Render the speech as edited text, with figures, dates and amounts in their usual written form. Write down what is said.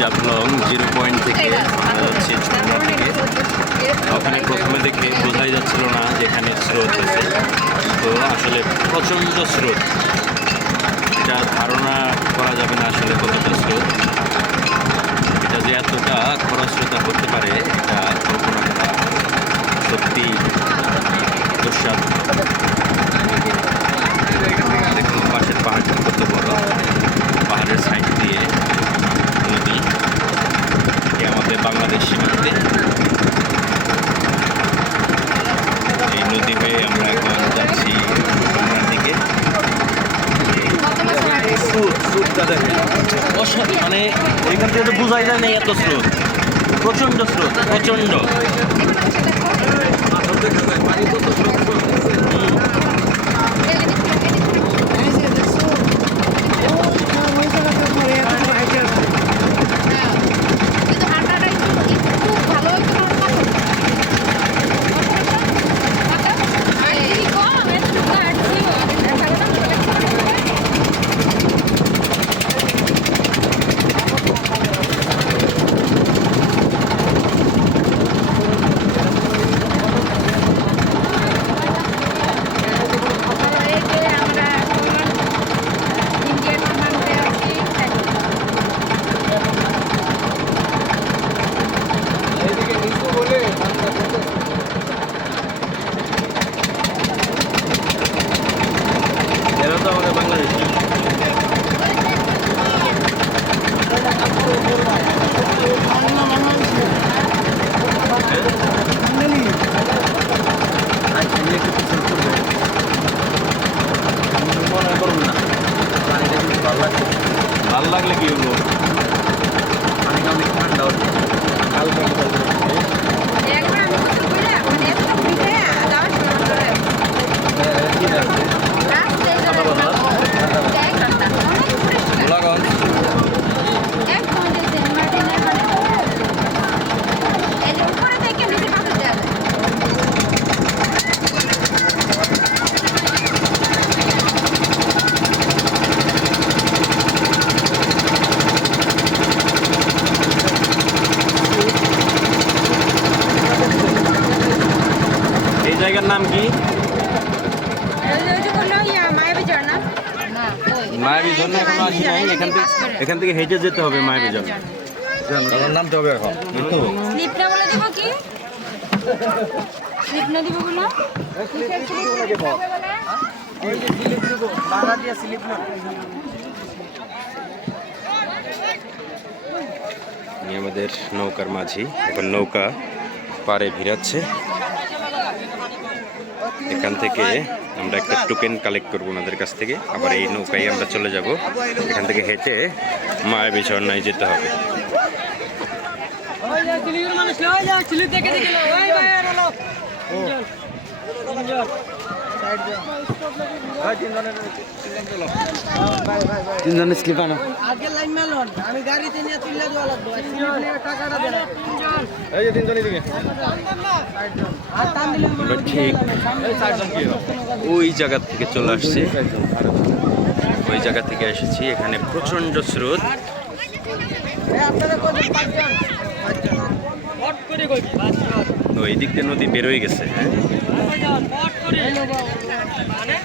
Jaflong 0 point থেকে আমরা যাচ্ছি ঝর্ণার দিকে। ওখানে প্রথমে দেখে বোঝাই যাচ্ছিল না যে এখানে স্রোত আছে, তো আসলে প্রচণ্ড স্রোত, এটা ধারণা করা যাবে না আসলে কতটা স্রোত। এটা যে এতটা খরস্রোতা হতে পারে এটা কল্পনা করা সত্যি দুঃসাধ্য। দেখুন পাশের পাহাড়টা কত বড়, পাহাড়ের সাইড দিয়ে নদী, আমাদের বাংলাদেশ সীমান্তে। এই নদী হয়ে আমরা এখন যাচ্ছি ঝর্ণার দিকে। স্রোতটা দেখেন, মানে এখান থেকে তো বোঝাই যায় না এত স্রোত, প্রচণ্ড স্রোত, প্রচণ্ড। ভালো লাগলে কি হলো? জায়গার নাম কি? মায়াবী ঝর্ণা। এখনো আসি নাই, এখান থেকে হেঁটে যেতে হবে মায়াবী ঝর্ণা। নামতে হবে এখন। আমাদের নৌকার মাঝি এখন নৌকা পাড়ে ভিড়াচ্ছে। এখান থেকে আমরা একটা টোকেন কালেক্ট করবো ওনাদের কাছ থেকে, আবার এই নৌকায় আমরা চলে যাব। এখান থেকে হেঁটে মায়াবী ঝর্ণায় যেতে হবে। তিনজনের স্লিপ আনো। ঠিক ওই জায়গা থেকে চলে আসছি, ওই জায়গা থেকে এসেছি। এখানে প্রচন্ড স্রোত। তো এই দিক দিয়ে নদী বেরোয় গেছে। হ্যাঁ